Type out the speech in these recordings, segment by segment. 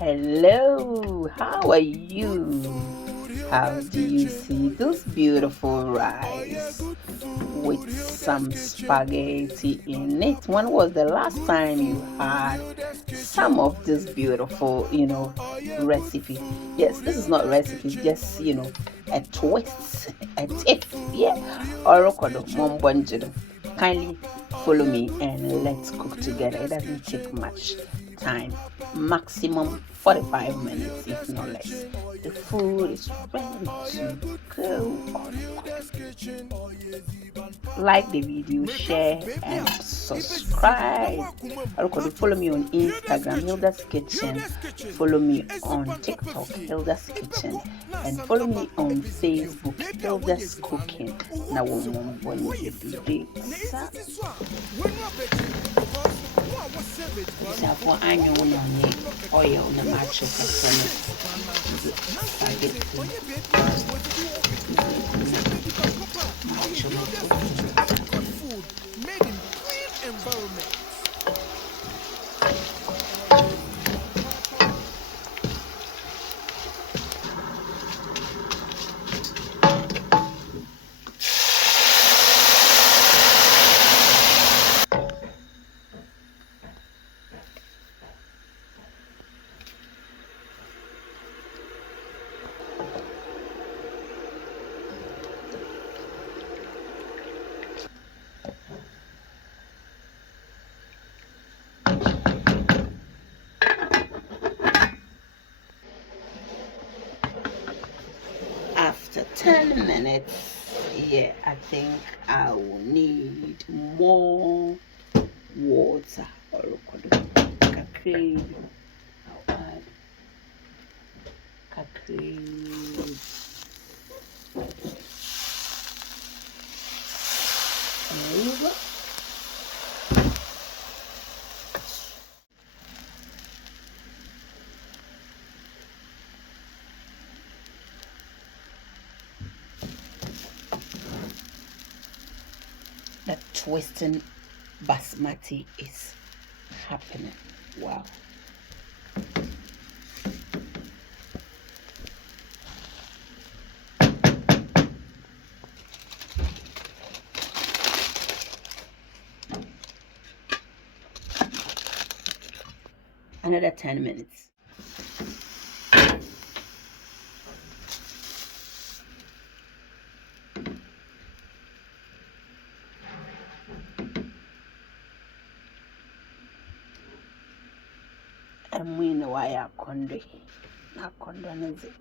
Hello, how are you? How do you see this beautiful rice with some spaghetti in it? When was the last time you had some of this beautiful, recipe? Yes, this is not recipe, just, a twist, a tip. Yeah. Orokodo, mombonjiro. Kindly follow me and let's cook together. It doesn't take much time, maximum 45 minutes, if not less. The food is ready to go on. Like the video, share and subscribe. Also, follow me on Instagram, Hilda's Kitchen. Follow me on TikTok, Hilda's Kitchen, and follow me on Facebook, Hilda's Cooking. Now, for annual oil na macho food made in clean environment. After 10 minutes, yeah, I think I will need more water. Kakri. I'll add kakri. There you go. The twisting basmati is happening. Wow. Another 10 minutes. I'm winning why akondo is it?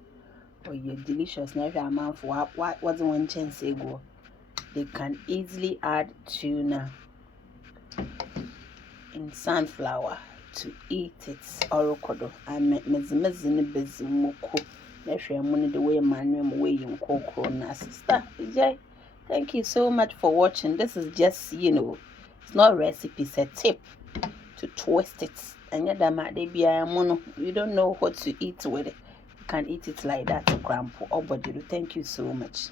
Oh, you're delicious. Now, if you're a man for what's one chance ago, they can easily add tuna in sunflower to eat it. Orokodo. I met mezimezini bezimoko. If you're money the way man way in cocoa na sister. Thank you so much for watching. This is just, it's not a recipe, it's a tip to twist it. And you don't know what to eat with it. You can eat it like that, grandpa. Oh, but thank you so much.